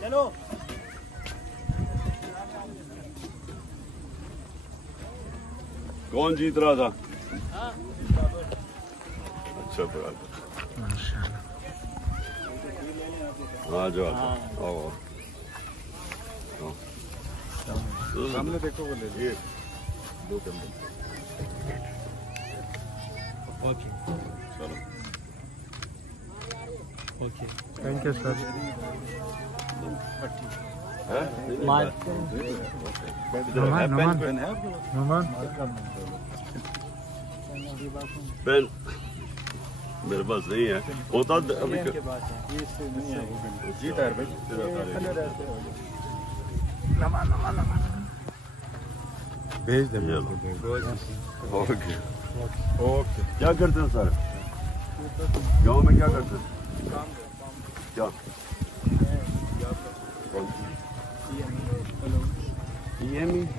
चलो कौन जीत रहा था? अच्छा तो आ जाओ आओ सामने देखो वो ले लिए 2 कैमरे। ओके चलो ओके थैंक यू सर। है नुमान पेन मेरे पास नहीं है होता अभी जीता है भाई। भेज दे। Okay okay. क्या करते हो सर? गांव में क्या करते हो? क्या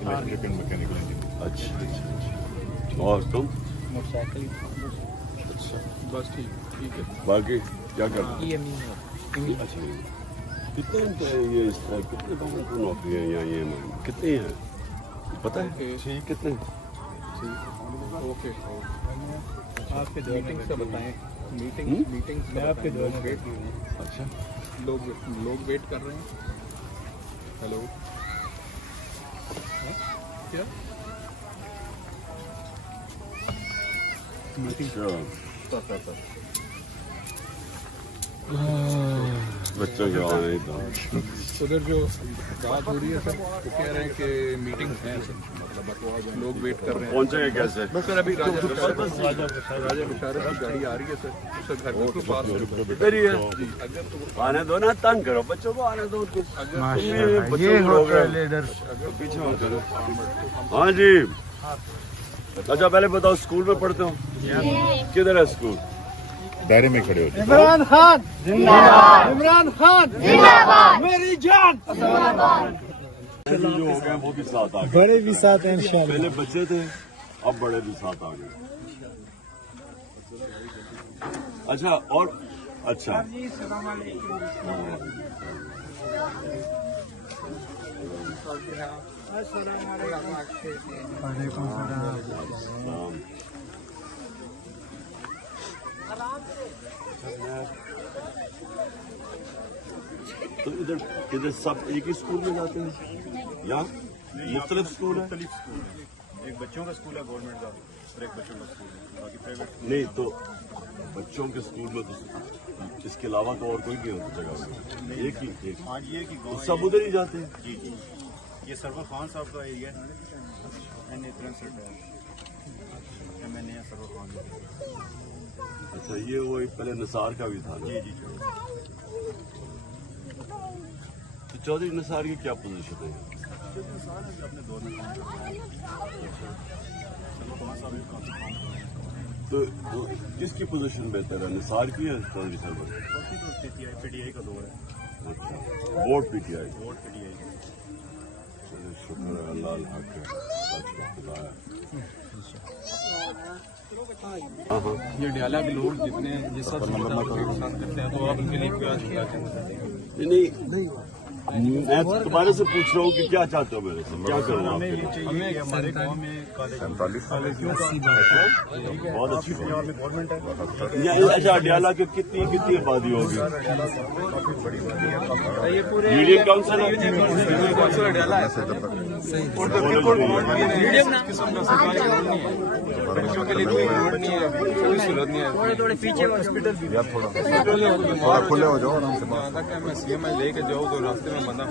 इलेक्ट्रिकल मैकेनिकल इंजीनियर। अच्छा अच्छा और तुम? मोटरसाइकिल अच्छा बस ठीक है। बाकी क्या करते हो? अच्छा कितने ये कितने लोगों को नौकरी है यहाँ ये कितनी है पता है? ठीक कितने? ओके। आपके दो मीटिंग्स का बताएं। मीटिंग्स मैं आपके दो वेट अच्छा लोग वेट कर रहे हैं। हेलो क्या अच्छा बच्चों के आने ही दो। उधर जो बात हो रही है सर वो कह रहे हैं कि मीटिंग है सर, मतलब लोग वेट कर रहे हैं। पहुंचेंगे कैसे? सर अभी राजा मुशारफ की गाड़ी आ रही है सर, उसका घर बिल्कुल पास है। इधर ही है जी अगर तो आने दो ना तंग करो बच्चों को आने दो उनको माशाल्लाह ये होता है लीडर। पीछे मत करो। हाँ जी अच्छा पहले बताओ स्कूल में पढ़ते हो? किधर है स्कूल? दायरे में खड़े हो। इमरान खान जिंदाबाद। इमरान खान जिंदाबाद। मेरी जान जो हो गए वो भी साथ आ गए। बड़े भी साथ हैं इंशाल्लाह। पहले बच्चे थे अब बड़े भी साथ आ गए। अच्छा और अच्छा वालेकुम सलाम। तो इधर इधर सब एक ही स्कूल में जाते हैं या मुख्तलिफ स्कूल है? एक बच्चों का स्कूल है गवर्नमेंट का और एक बच्चों का स्कूल है बाकी प्राइवेट। नहीं तो बच्चों के स्कूल में तो इसके अलावा तो और कोई नहीं होता जगह एक ही एक हाँ ये कि तो सब उधर ही जाते हैं। जी जी ये सरवर खान साहब का एरिया है एन इतरन सेट है MNA सरवर खान। अच्छा ये वो एक पहले निसार का भी था ना? जी जी तो चौधरी निसार की क्या पोजीशन है? अपने दौर में काम कर रहे हैं सरवर खान साहब भी काफी काम कर रहे हैं। तो किसकी पोजीशन बेहतर है निसार की या चौधरी सरवर? बाकी तो PTI का दौर है। अच्छा वोट पीटीआई। वोट PTI का। चलिए शुक्र है अल्लाह हक है सच का खुदा है। हाँ हाँ ये डियाला के लोग जितने जिस सब पसंद करते हैं तो आप उनके लिए क्या कहना चाहते हैं? नहीं मैं तुम्हारे से पूछ रहा हूँ कि क्या चाहते हो मेरे से क्या करूँ आपके लिए? हमें हमारे गांव में कॉलेज बहुत अच्छी बात गवर्नमेंट है। है। अच्छा अडियाला की कितनी कितनी आबादी होगी? यूनियन काउंसिल कौन डियाला है किस्म का सरकारी रोड नहीं है, बच्चों के लिए कोई रोड नहीं है, कोई सहूलत नहीं है। थोड़े पीछे हॉस्पिटल भी खुले हो जाओ आराम से। मैं CM लेके जाऊँ तो रास्ते में बंदा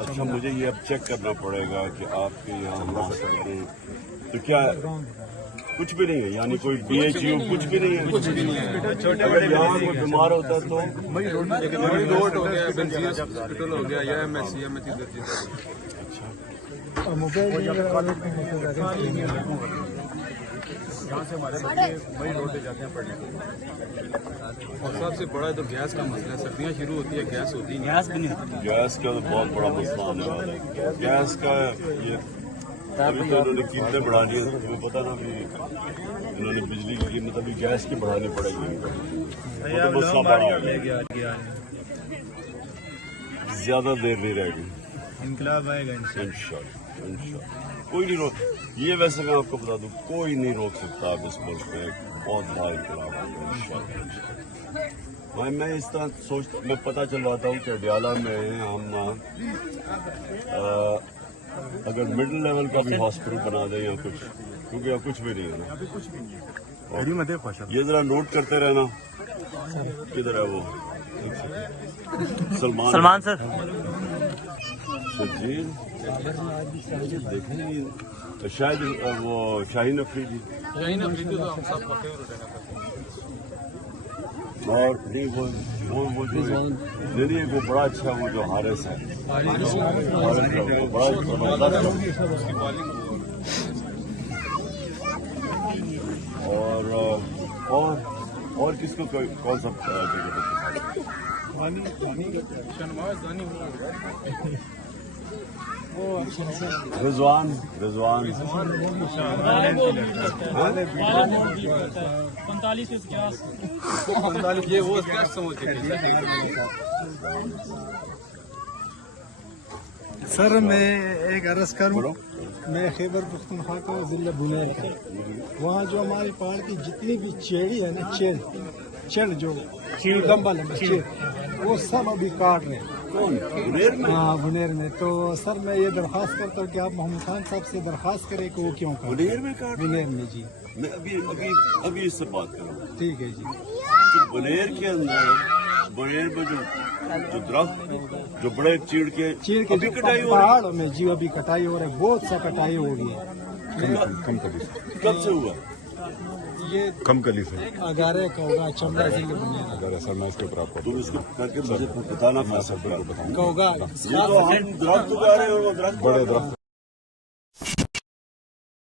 अच्छा मुझे ये अब चेक करना पड़ेगा कि आपके यहाँ तो क्या कुछ भी नहीं है यानी कोई BHU कुछ भी नहीं है? कुछ भी नहीं है। अगर यहाँ कोई बीमार होता है तो रोड हो गया, बेंजीर हॉस्पिटल हो गया या MCM में यहाँ से हमारे बच्चे वही रोड पे जाते हैं पढ़ने के लिए। और सबसे बड़ा तो गैस का मसला है। सर्दियाँ शुरू होती है गैस होती नहीं। गैस भी नहीं होती। गैस का तो बहुत बड़ा मसला आने वाला है। गैस का ये ابھی تو انہوں نے قیمتیں بڑھا لی ہیں، تمہیں پتا نا ابھی انہوں نے بجلی کی قیمت ابھی گیس کی بڑھانی پڑے گی، مطلب مسئلہ بڑا ہے، زیادہ دیر نہیں رہے گی انقلاب آئے گا انشاءاللہ انشاءاللہ۔ کوئی نہیں روک، یہ ویسے میں آپ کو بتا دوں کوئی نہیں روک سکتا اب اس ملک میں بہت بڑا انقلاب آئے گا انشاءاللہ۔ میں اس طرح میں پتہ چلواتا ہوں کہ اڈیالہ میں ہم اگر مڈل لیول کا بھی ہاسپٹل بنا دیں یا کچھ، کیونکہ اب کچھ بھی نہیں ہے، یہ ذرا نوٹ کرتے رہنا۔ کدھر ہے وہ سلمان سر؟ جی دیکھیں گے شاید وہ شاہین افریدی اور نہیں وہ جو نہیں وہ بڑا اچھا وہ جو حارث ہے وہ بڑا زبردست اور کس کو کون سا رضوان 45 یہ وہ کیا سمجھتے سر میں ایک عرض کروں، میں خیبر پختونخوا کا ضلع بنیر کا، وہاں جو ہماری پہاڑ کی جتنی بھی چیڑی ہے نا، چڑ جو لمبا چیڑ، وہ سب ابھی کاٹ رہے ہیں۔ ہاں بنیر میں۔ تو سر میں یہ درخواست کرتا ہوں کہ آپ محمد خان صاحب سے درخواست کریں کہ وہ کیوں کاٹ رہے ہیں بنیر میں؟ جی میں ابھی اس سے بات کروں۔ ٹھیک ہے جی۔ بنیر کے اندر بنیر میں جو درخت جو بڑے چیڑ کے ابھی کٹائی ہو رہی پہاڑوں میں جی ابھی کٹائی ہو رہا ہے، بہت سا کٹائی ہو رہی ہے۔ کب سے ہوا؟ یہ کم کلی سے اگارے کا ہوگا، چمڑا ضلع بنیر اگر اصل میں اس کے اوپر آپ کو تم اس کو کر کے مجھے بتانا کا ہوگا۔ یہ تو ہم درخت اگا رہے ہیں اور وہ درخت بڑے درخت